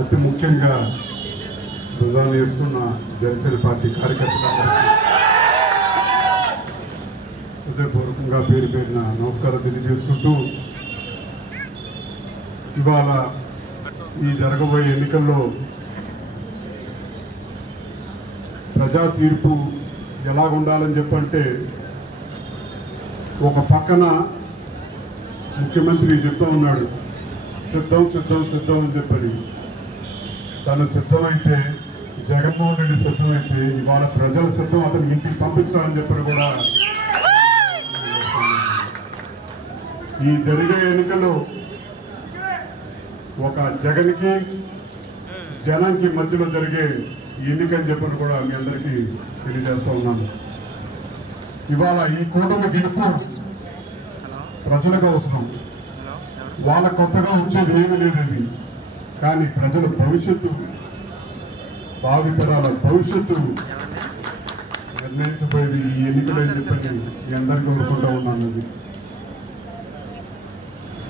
అతి ముఖ్యంగా భుజాలు వేసుకున్న జనసేన పార్టీ కార్యకర్తలందరికీ హృదయపూర్వకంగా పేరు పేరిన నమస్కారం తెలియజేసుకుంటూ ఇవాళ ఈ జరగబోయే ఎన్నికల్లో ప్రజా తీర్పు ఎలా ఉండాలని చెప్పంటే ఒక పక్కన ముఖ్యమంత్రి చెప్తూ ఉన్నాడు. సిద్ధం సిద్ధం సిద్ధం అని చెప్పని తను సిద్ధమైతే జగన్మోహన్ రెడ్డి సిద్ధమైతే ఇవాళ ప్రజల సిద్ధం అతని ఇంటికి పంపించాలని చెప్పారు కూడా. ఈ జరిగే ఎన్నికల్లో ఒక జగన్కి జనంకి మధ్యలో జరిగే ఎన్నిక అని చెప్పని కూడా మీ అందరికీ తెలియజేస్తూ ఉన్నాను. ఇవాళ ఈ కూటమి గెలుపు ప్రజలకు అవసరం. వాళ్ళ కొత్తగా వచ్చేది ఏమీ లేదు ఇది. కానీ ప్రజల భవిష్యత్తు. భావితరాల భవిష్యత్తు. నిర్ణయించబోయేది ఈ ఎన్నికలు అని చెప్పని మీ అందరికీ కోరుకుంటా ఉన్నాను. అది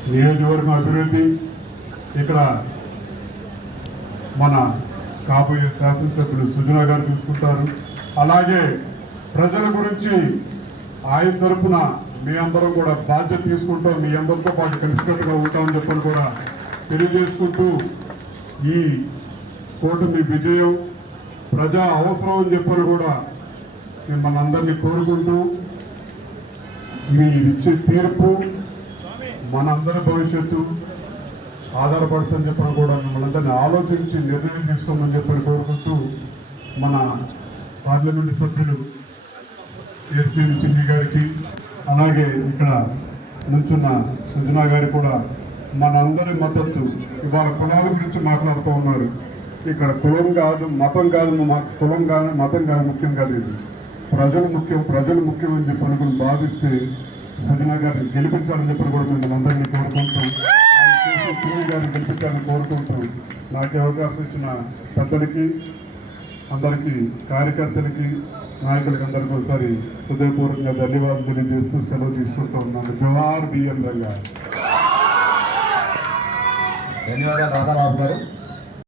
నియోజకవర్గం అభివృద్ధి. ఇక్కడ మన కాబోయే శాసనసభ్యులు సుజనా గారు చూసుకుంటారు. అలాగే ప్రజల గురించి ఆయన తరపున మీ అందరం కూడా బాధ్యత తీసుకుంటాం మీ అందరితో పాటు కలిసికట్టుగా ఉంటామని చెప్పని కూడా తెలియజేసుకుంటూ ఈ కూటమి విజయం ప్రజా అవసరం అని చెప్పని కూడా మిమ్మల్ని అందరినీ కోరుకుంటూ మీ ఇచ్చే తీర్పు మనందరి భవిష్యత్తు ఆధారపడుతుందని చెప్పని కూడా మిమ్మల్ని అందరినీ ఆలోచించి నిర్ణయం తీసుకోమని చెప్పని కోరుకుంటూ మన పార్లమెంటు సభ్యులు ఎస్పీ చిన్ని గారికి అలాగే ఇక్కడ నుంచున్న సుజనా గారు కూడా మనందరి మద్దతు ఇవాళ కులాల గురించి మాట్లాడుతూ ఉన్నారు. ఇక్కడ కులం కాదు మతం కాదు మా కులం కాదు మతం కాదు ముఖ్యం కాదు ఇది. ప్రజలు ముఖ్యం ప్రజలు ముఖ్యం అని చెప్పి అనుకుని భావిస్తే సుజనా గారిని గెలిపించాలని చెప్పి కూడా మిమ్మల్ని అందరినీ కోరుకుంటాం గారిని గెలిపించాలని కోరుకుంటాం నాకు అవకాశం ఇచ్చిన పెద్దలకి అందరికీ కార్యకర్తలకి నాయకులకు అందరికీ ఒకసారి హృదయపూర్వకంగా ధన్యవాదాలు తెలియజేస్తూ సెలవు తీసుకుంటూ ఉన్నాను. Jawahar B M Ranga. ధన్యవాదాలు రాధాబాబు గారు.